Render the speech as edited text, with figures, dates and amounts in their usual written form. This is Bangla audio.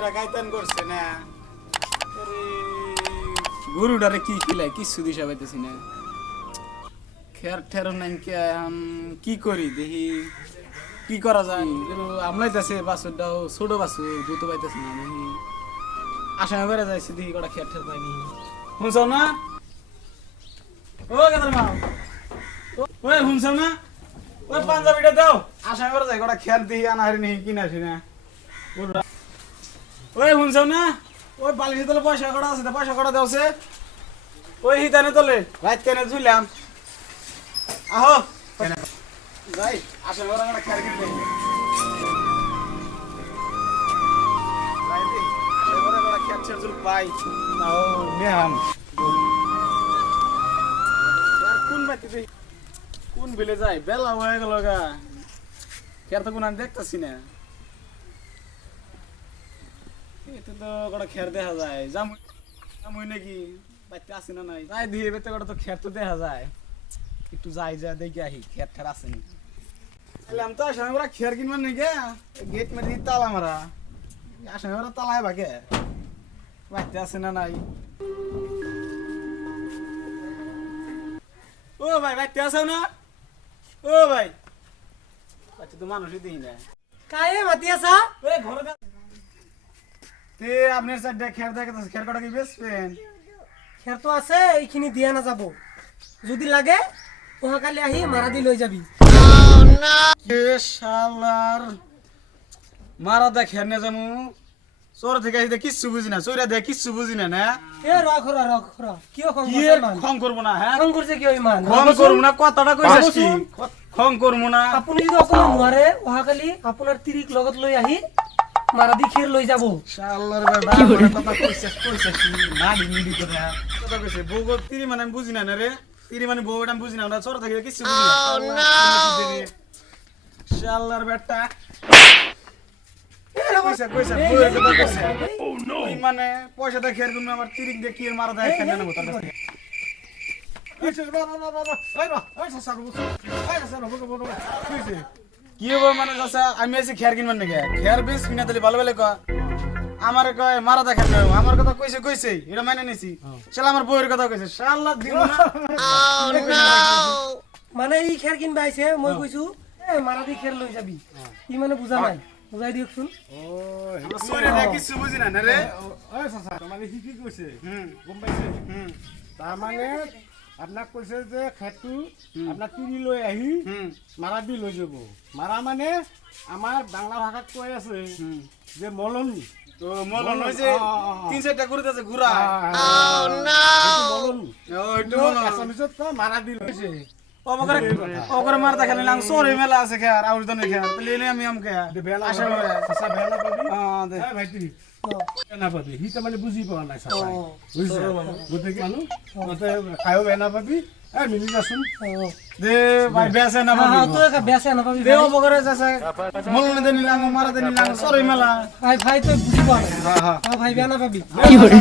ধরে কাইতান করছে না গরুটারে কি খিলায় কিছু দিশা পাইতেছি না খেয়ার ঠের নাই কি করি দেখি কি করা যায় আমলাইতেছে বাছুরটাও ছোট বাছুর দুটো পাইতেছি না দেখি আশা করে যাইছি দেখি কটা খেয়ার ঠের পাইনি শুনছাও না ও কেদার মা ওই শুনছাও না ওই পাঞ্জাবিটা দাও আশা করে যাই কটা খেয়ার দেখি আনা হারি নেই কিনা আসি না ওই শুনছাও না ওই বালিশে তলে পয়সা কটা আছে পয়সা কটা দেওছে ওই হিতানে তলে রাত কেনে ঝুলাম আহো যাই আশা করে কটা খেয়ার কিনতে যাই দি আশা করে কটা খেয়ার ছেড়ে জুল পাই তাও নেহাম কোন বাতি দেই কোন বিলে যাই বেলা হয়ে গেল গা খেয়ার তো কোন আমি দেখতেছি না এতে তো কটা খেয়ার দেখা যায় জামুই নাকি বাইতে আসি না নাই যাই দিয়ে বেতে কটা তো খেয়ার তো দেখা যায় একটু যাই যা দেখি আহি খেয়ার ঠের আসেনি আমি তো আসামে ওরা খেয়ার কিনবার নাকি গেট মেরে তালা মারা আসামে ওরা তালায় বাকে বাইতে আসে না নাই ও ভাই বাইতে আসাও না ও ভাই আচ্ছা তো মানুষই দেখি না কায়ে মাতি আসা ওই ঘরে তে আপনার সাইডে খেয়ার দেখে খেয়ার কটা কি বেচবেন খের তো আছে এইখিনি দিয়া না যাব যদি লাগে ওহাকালি আহি মারা দি লই যাবি কে শালার মারা দে খেয়ার নে যামু চোর থেকে আসি কিচ্ছু বুঝি না চোরা দে কিচ্ছু বুঝি না না এ রখ কিও খং কি করছে মান খং করবো না হ্যাঁ খং করছে কি ওই মান খং করবো না কথাটা কইছিস কি খং করবো না আপুনি যদি অকল নোৱাৰে ওহাকালি আপোনাৰ তিৰিক লগত লৈ আহি মারা দি খের লই যাব শালার বেটা কথা কইছিস কি না ডিমিডি করে কথা কইছে বউ তিরি মানে আমি বুঝি না রে তিরি মানে বউ এটা আমি বুঝি না আমরা চোর থেকে কিচ্ছু বুঝি না শালার বেটা কইছে বউয়ের কথা কইছে তুই মানে পয়সাটা খেয়ার করবি আমার তিরিক দিয়ে কি মারা দেয় খেয়ে নেবো তার কাছে কি হবো মানে চাচা আমি আছি খেয়ার কিনবার নাকি খেয়ার বেশ কিনা দিলে ভালো ভালো কয় আমার কয় মারা দেখা আমার কথা কইছে এটা মাইনে নিছি শালা আমার বউয়ের কথা কইছে শালা দিন মানে ই খের কিনবা আইছে মই কইছো এ মারা দি খের লই যাবি ই মানে বুঝা নাই বুঝাই দিয়কচোন কিছু বুঝি না রে মানে সি কি কৈছে গম পাইছে তাৰ মানে আপোনাক কৈছে যে খেৰটো আপোনাক কিনি লৈ আহি মাৰা দি লৈ যাব মাৰা মানে আমাৰ বাংলা ভাষাত কৈ আছে যে মলনি তো মলন হইছে তিন চারটা করে দিয়েছে ঘুরা মলনি ওইটো মলন আসামিছত কয় মাৰা দি লৈছে ওকরে মারতা খেলে লাং সরে মেলা আছে খেয়ার আউশ দনে খেয়ার তো লেলে আমি আমকে বেলা আশা করে চাচা বেয়া নাপাবি দে ভাইটি বেয়া নাপাবি সি তাৰমানে বুজি পোৱা নাই চাচাই বুজিছে গতিকে মানুহ তহঁতে খায়ো বেয়া নাপাবি মিলি যাচোন দে ভাই বেসে না হ্যাঁ পাবি তো একা বেসে না পাবি দে ওকরে যাচ্ছে মলনে দেনি লাং মারা দেনি লাং সরে মেলা ভাই ভাই তো বুঝি পাও না হ্যাঁ হ্যাঁ ভাই বেয়া না পাবি কি করে